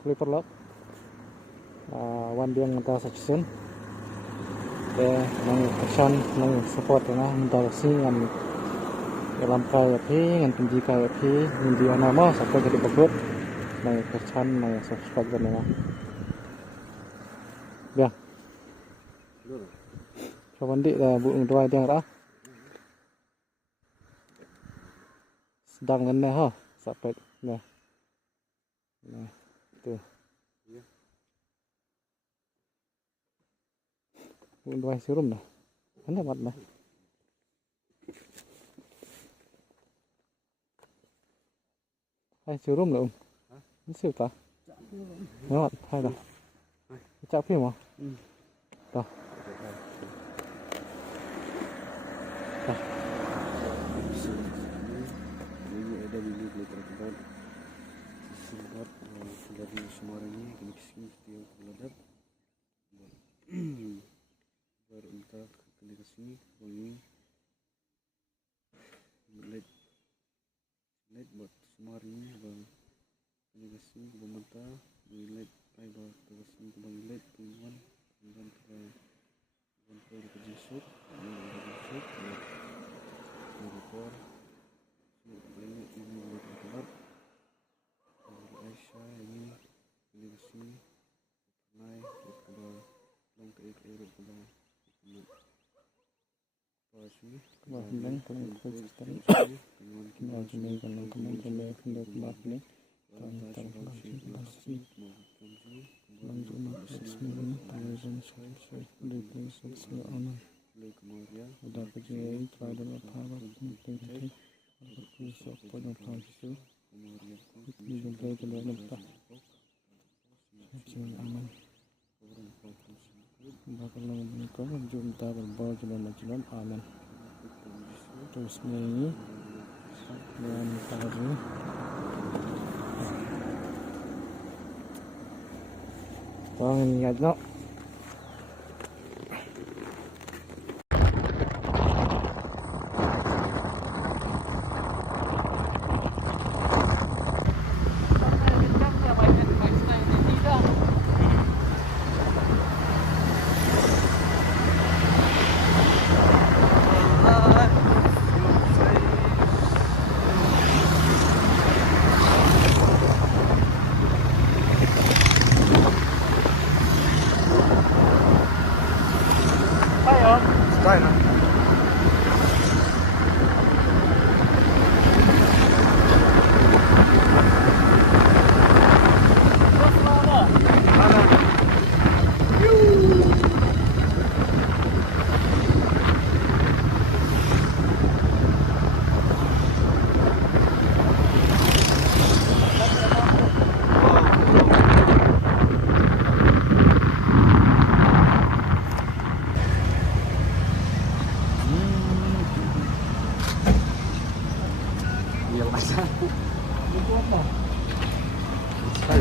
Clipper lock one yang kita section nang action nang support na mental singan dalam kaya pi ngan tinggi kaya pi hindi nama sampai jadi bagus nang action nang subscribe kan ya ya coba nanti bu dua yang dah sedang kan ha sampai nah tuh dua serum dah mana mat dah hai serum lah ini siapa mat hai dah cak phim à dah ini ada ini terdapat sumber dari semua ini kini kesini dia terdapat baru entah kini kesini ini led buat semua ini bang kini kesini pemerintah led fiber kesini bang led tujuan ke kerja shoot rekor ini terdapat Aisyah ini kesini naik ke long ke kemudian konsisten bakal mengumpulkan junta berbal jalan aman terus ini dan tadi bang ingat no Stay na.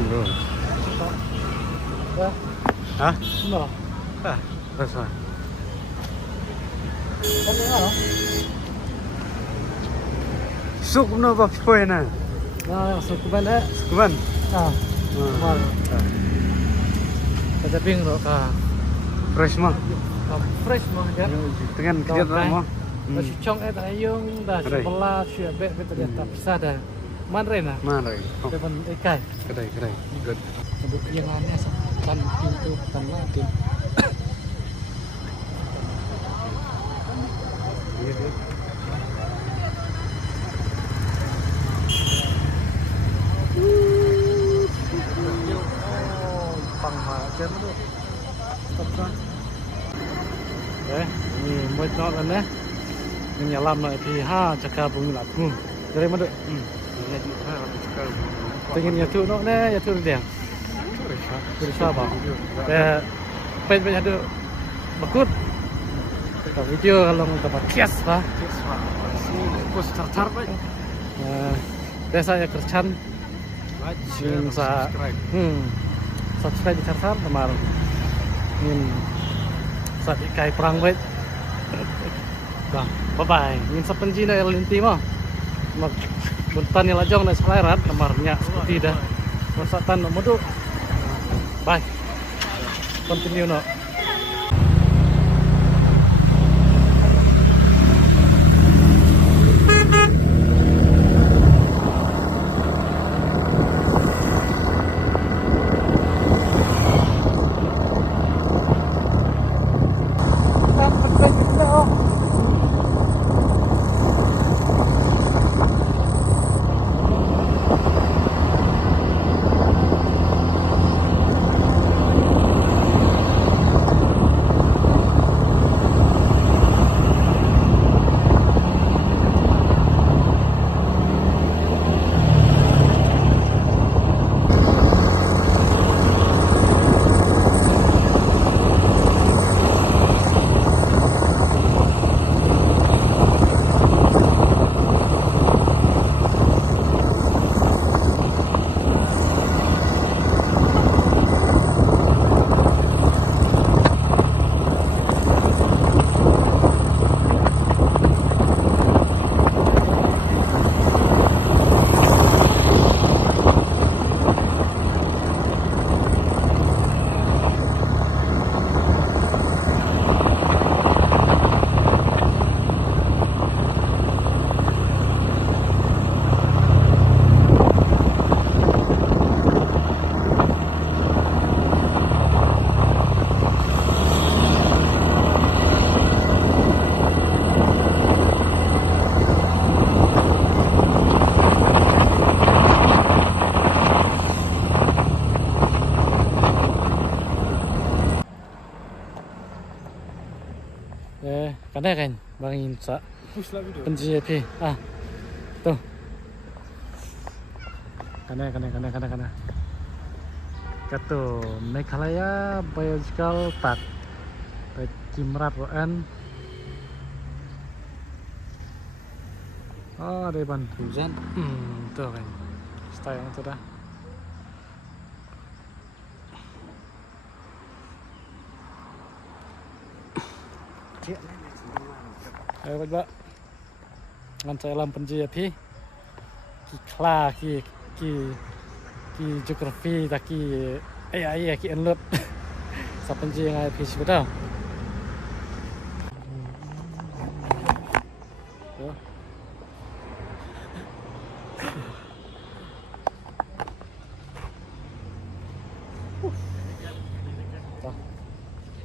Bro. Hah? no That's fine. Suk no ba foi na. nah sukuban Kuman. mal kita ping lo ka Fresh mah. fresh mah ya Dengan kerja mo. masih cong ayung dah sebelah siap betul dia bisa dah manrena Mana? depan ikai Kedai. Good. untuk yang aneh kan pintu kan lagi ini buat nol kan ini alam lah di cakap bunyi lagu dari mana pengen nyatu no nyatu dia dari siapa ya pengen nyatu bakut video kalau mau dapat kias pak Bos tartar pak. desa ya kercan sing sa subscribe di tartar kemarin min saat ikai perang wait bang bye bye min sapenjina el linti mah mak buntan yang lajong na selairat kamarnya seperti dah masatan modu Bye. Continue no. Kada kan bangin sa Push lah video. penji ah tuh kana katu Meghalaya Biological Park Kimrat Roan. Oh ada ban Hujan. tuh kan style itu dah. Ayo coba ngan saya lam penji api ki kla ki geografi tak ki ai ki enlut sa penji ngai api sudah.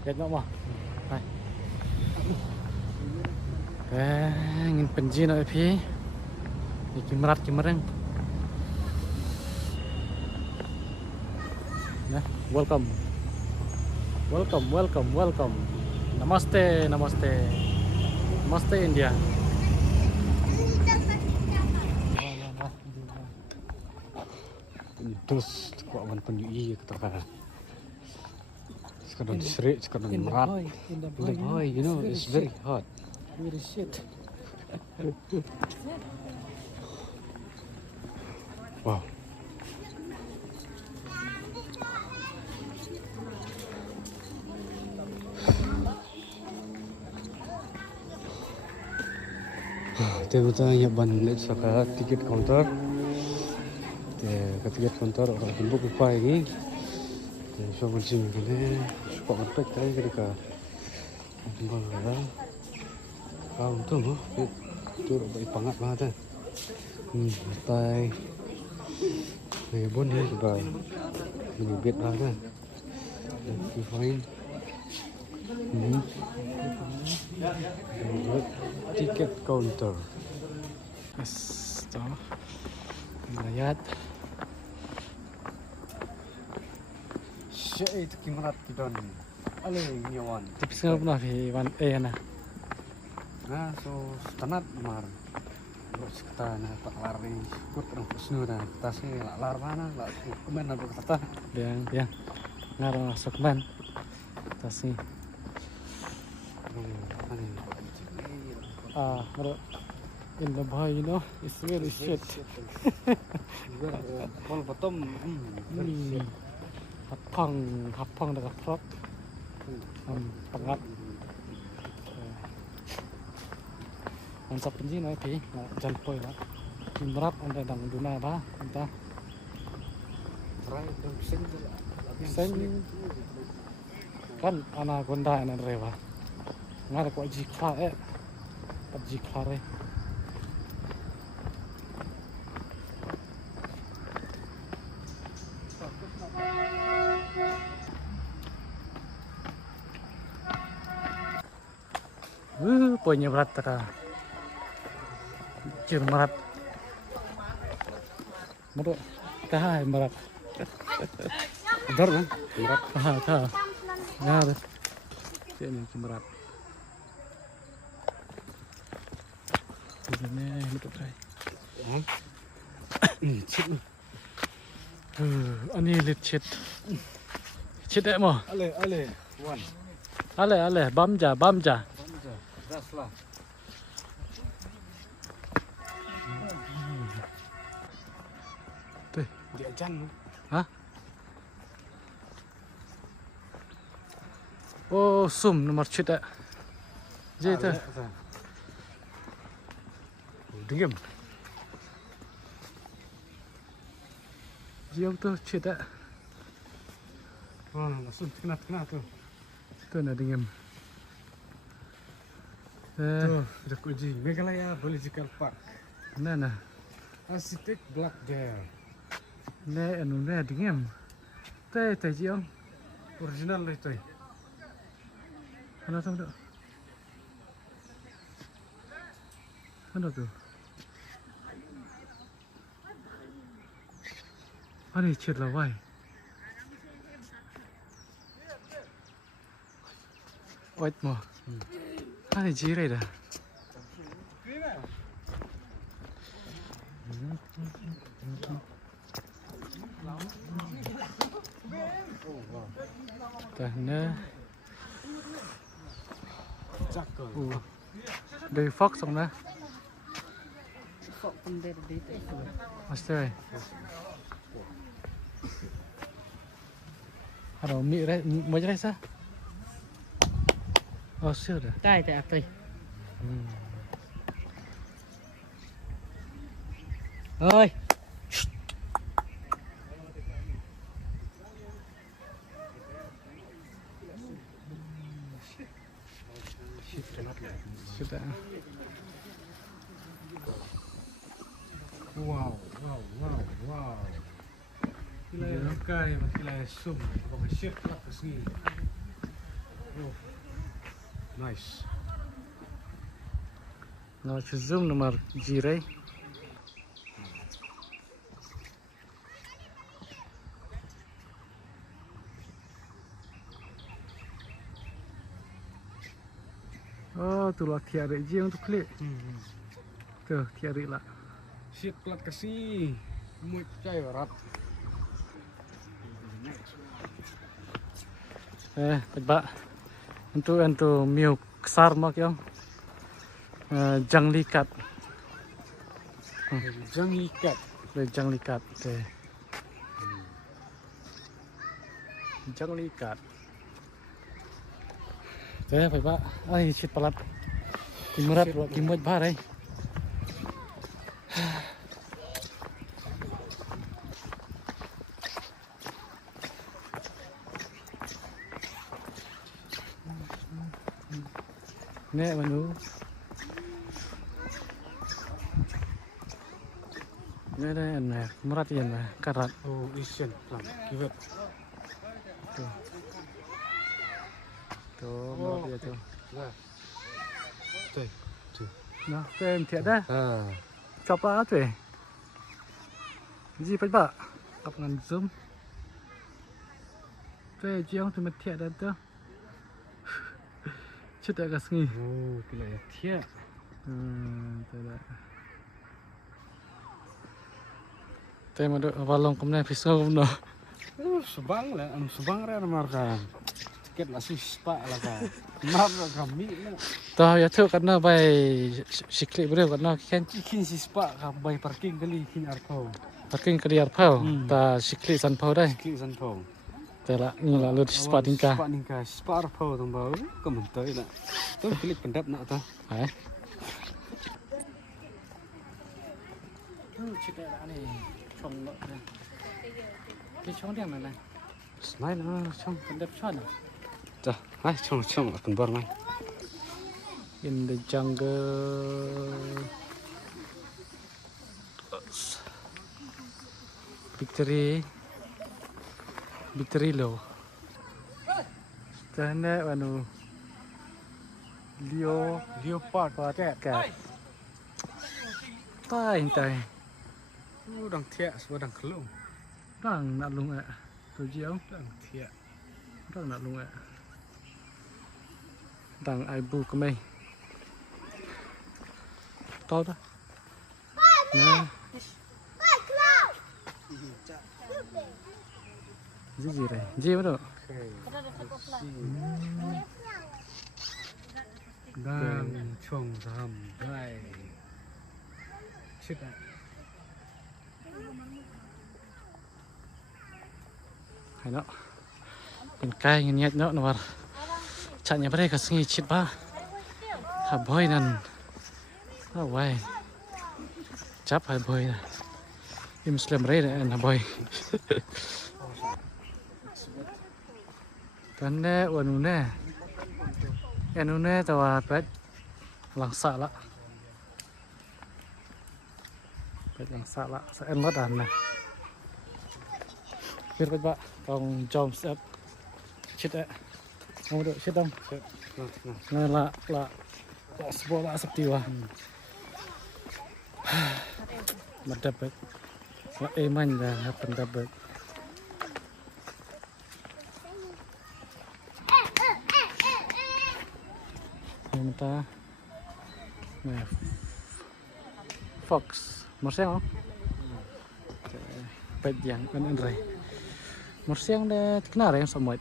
Lihat nak mah. Hai. Ingin penji nak api. Ni Kimrat Kimereng. Nah, welcome. Namaste India. Terus kok awan penyu kata sekarang serik, sekarang merat. In the Boy, you know, it's very hot. Very shit. Wow. Kita yang bandel saka tiket counter. Tiket counter orang jemput upah ini. So macam ni, suka merpek tadi ketika jemput lah. Kau tu mah, tu orang pangat banget. Tai, ni pun ni sudah menibet lah kan. Fine. Tiket counter. Astaga. Lihat. Syait Kimrat Kidon. Ale nyawan. Tipis nga pernah di wan na. Nah, so tanat mar. Terus kita nak tak lari ikut orang kusnu dah. Kita sih lar mana, lar komen ada kata. Dia ngaruh masuk man. Tasih. Ngaruh in the boy, you know, it's very shit. Kalau bottom, hapang dekat prop. Pengat. Mantap penji na pi, jalan poi lah. Kimrat anda dang duna bah, entah. try dan sing Sen kan anaconda nan rewa. Ngada ko jikla pat jikla re. Punya berat taka. Cir berat. Berat. Tahan berat. Benar kan? Berat. Tahan. Nah, ini berat. Ini betul try. Cip. Ani licit. Cit mo. Ale. Wan. Ale, bamja. Das lah. Tuh, Dia jan. hah? Oh, sum nomor cit. Jadi tu. Diam. Jiang tu cit. Oh, langsung kena tu. Tu nak dingin. Tuh, sudah uji Meghalaya Biological Park. Nah. Arsitek Black Bear. Ne anu ne dingin. Teh jiang. Original lah itu. Mana tu? Mana tu? Ani cit lah wai. Wait mo. Ani jirai dah. Karena Cakep. dari Fox sana. Kok pember di itu. Mesti. Ada mie re, mau jadi sah? Oh sudah. Tai tại ạc tây. Ơi. Sudah. Wow. Kila kai, kila sum, pakai shape lah kesini. Oh, nice. Nah, zoom nomor jirai. Oh, tu lah tiada je untuk klik. Tu tiada lah. Shape lah kesini. Muy cai berat. Tebak. Untuk miu besar mak yang. Jang likat. Jang ikat. Jang likat. Jang likat. Phải bác. Ai chết palat. Kimrat lo kimot ba đây. Nè manu. Nè đây anh nè, murat yên nè, karat. Oh, Asian plant. Kiwet. Tuh. Tuh, murat dia tuh. Nah. Tuh. Nah, tuh em thiệt đấy. Ah. Chọc á tuh. Gì phải bạ? Cặp ngàn zoom. Tuh jiang tuh mệt thiệt đấy tuh. Chết đã gas nghi. Oh, kila ya thia. Tuh đấy. Tuh mà được valong kom này pisau kom no. Subang lah, subang ra marka. Tiket lah spa lah ka. Mar kami lah. Tuh ya tuh karena bay sikli bro karena kan Ikin spa ka bay parking kali ikin arpau. parking kaliar pau. Ta sikli san pau đây. Klik san pau. Tela ni lah lu spot tingkah. Spa ningka, spa arpau tong bau. Kementai lah. Tu klik pendap nak ta. Hai. Chết đã này. Chồng lợn này. Cái chó đen này này. Smile chong. Pendep chuan. Dah, hai chong akan bar mai. In the jungle. Victory low. Tane anu Leopard. cat. Tai. Dang thiak sebab dang kelung. Đang nặn lùng ạ. Tôi chỉ ông. Dang thiak. Đang nặn lùng ạ. Đang ai bu của mình. To đó. Nè. Gì đây? Gì vậy? Đang chong ram dai. Shit. Hay nó.เป็นไก่เงี้ยเนาะนวลฉันยังไม่ได้กระสิชิดบ้าถ้าบ่อยนั่นเอาไว้จับให้บ่อยนะอิมสลิมเรย์นะบ่อยตอนนี้อ้วนแน่อ้วนแน่แต่ว่าเป็ดหลังสะละเป็ดหลังสะละสะเอ็นมัดอันนะเพื่อนเป็ดบ้าต้องจอมเซ็ตชิดอะmau được chết không? Này là sebuah seperti wah. Mendapat. Lah eman dah pendapat. Minta. Nah. Fox, Morsiang không? Bait yang kan Andre. Morsiang dah kenal yang sama.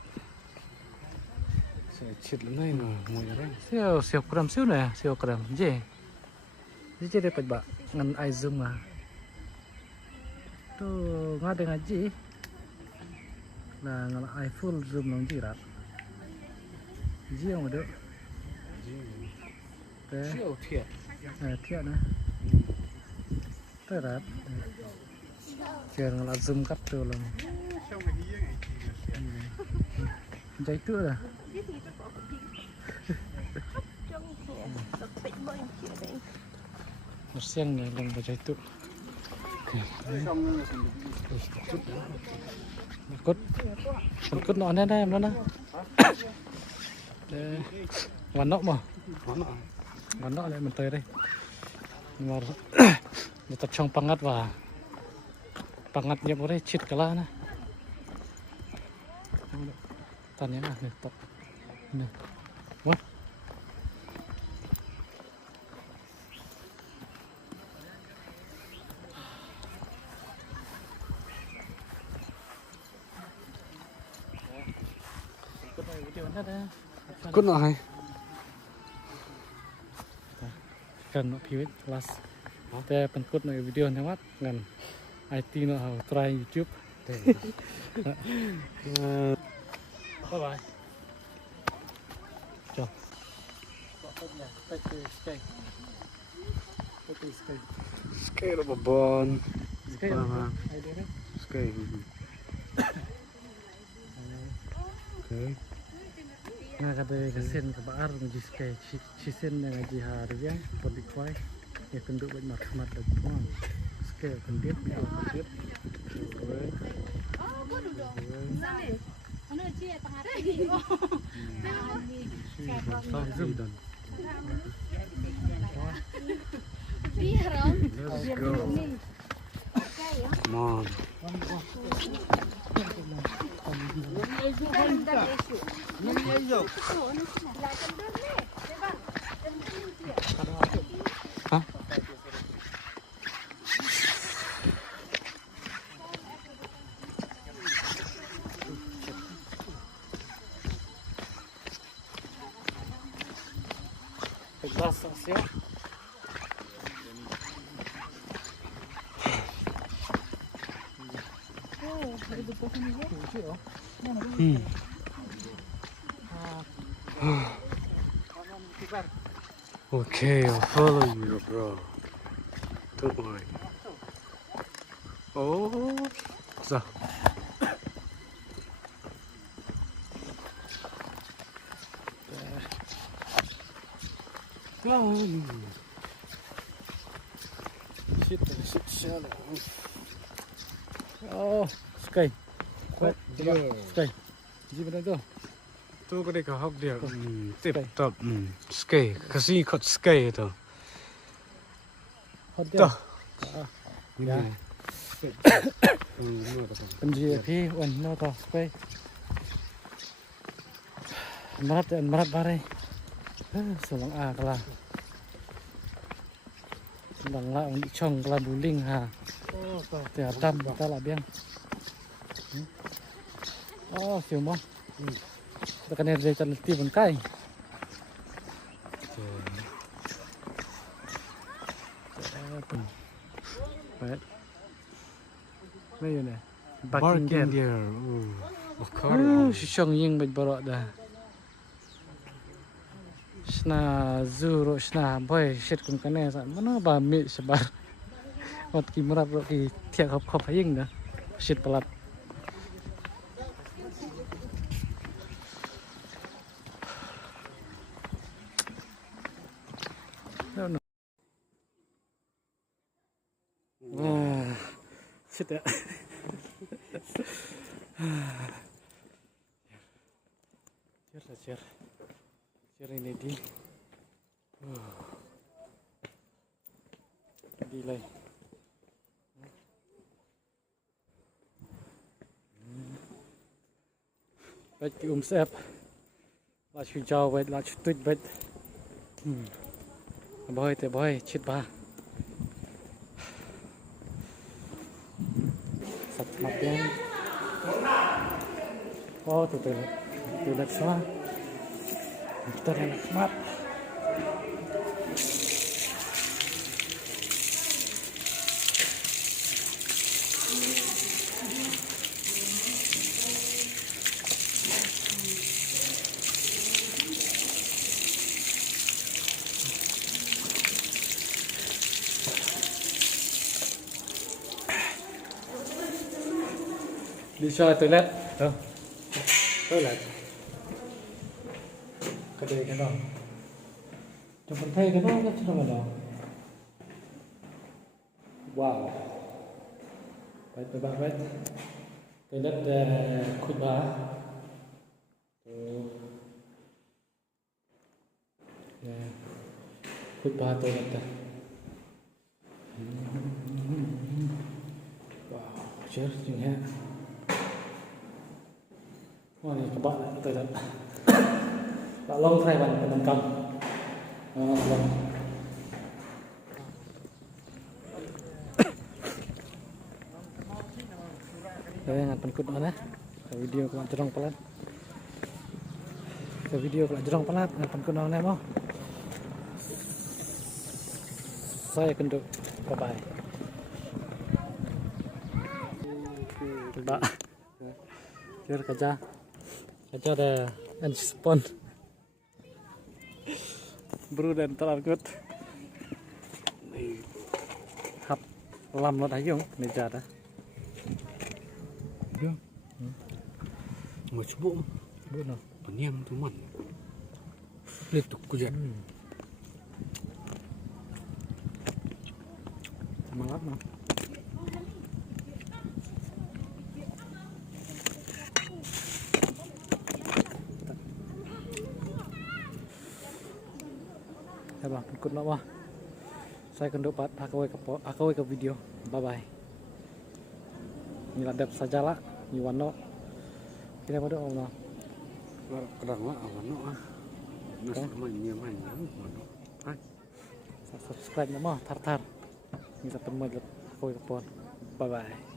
Chit lắm đây mà ngồi ở đây. Siêu kram siêu nè, siêu kram. Gì đây bait bak ngan ai zoom ah. Tu ngade ngaji. Lah ngan ai full zoom nang jirat. Ji yang ada. Siêu thiệt. Thiệt nè. Terat. Jangan ngan zoom kat tu lah. Jai tu lah. Morsiang ni lang baca itu. Kut no ane dah mana? Wanok mah. Wanok le mentai deh. Mar. Kita cong pangat wah. Pangatnya boleh cit kalah na. Tanya lah ni tok. Ni. Wah. Cút nào hay? Kan no piwit kelas. Te penkut no video nyamat ngan IT no how try YouTube. Bye bye. Ciao. Skate up a bon. Skate. Skate. Okay. Nah kata kesen ke baar ngaji skate cisen ngaji hari ya body kwai ya kenduk buat makan dan tuang skate kendit ya kendit Let's go. Come on. Hả? Okay, I'll follow you, bro. Don't worry. Oh, so. Shit, shit. Oh, Sky. Hot deer. Sky. Gimana tu? Tu cái đây cả hot deer. Tiếp Sky. tục. Sky. Kasi kot sky tu. Hot Tu. Ya. Penji pi wan no to Sky. Marat bare. Sulang kalah. Sulang la ung chong kalah buling ha. Tiap tam ta la biang. Oh, siu mo. Tekan dia jalan ti pun kai. Baik. Mana ni? Barking deer. Of course. Si Chong Ying baik borok dah. Sna zuro sna boy shit kun kane sa mana ba mi sebar. Ot ki merap ro ki tiak khop ying dah. Shit pelat. No. Wah, shit ya. Cer ini di delay. Baik sep. Lah chu jauh baik lah chu tuit baik. Boy te boy chit ba. Sat map yang. Oh tu lihat semua. Kita yang map. Đi cho toilet. Toilet. Cái đây cái đó. Trong phần thay cái đó nó chứ đâu mà đó. Wow. Vậy các bạn vậy. Toilet khuyết bá. Khuyết bá toilet. Wow, chết chừng ha. Wah, ini kebak lah toilet. Tak long try ban penangkam. Long. Saya ngat penkut mana? Ke video kelak jerong pelat. Ke video kelak jerong pelat ngat penkut mana mau? Saya kenduk. Bye bye. Kebak. Kira kerja. Aja ada anspon bro dan terangkut hap lam lo dayung meja dah Dia. Mau coba. no Peniam teman. Letuk kujan. semangat no ya bang ikut nak saya kenduk pat aku ke video bye bye ladap sajalah ni wano kira pada Allah Kadang lah awan no ah. Nas namanya mana wano. Hai. Subscribe nak tar ni satu aku ke pon bye bye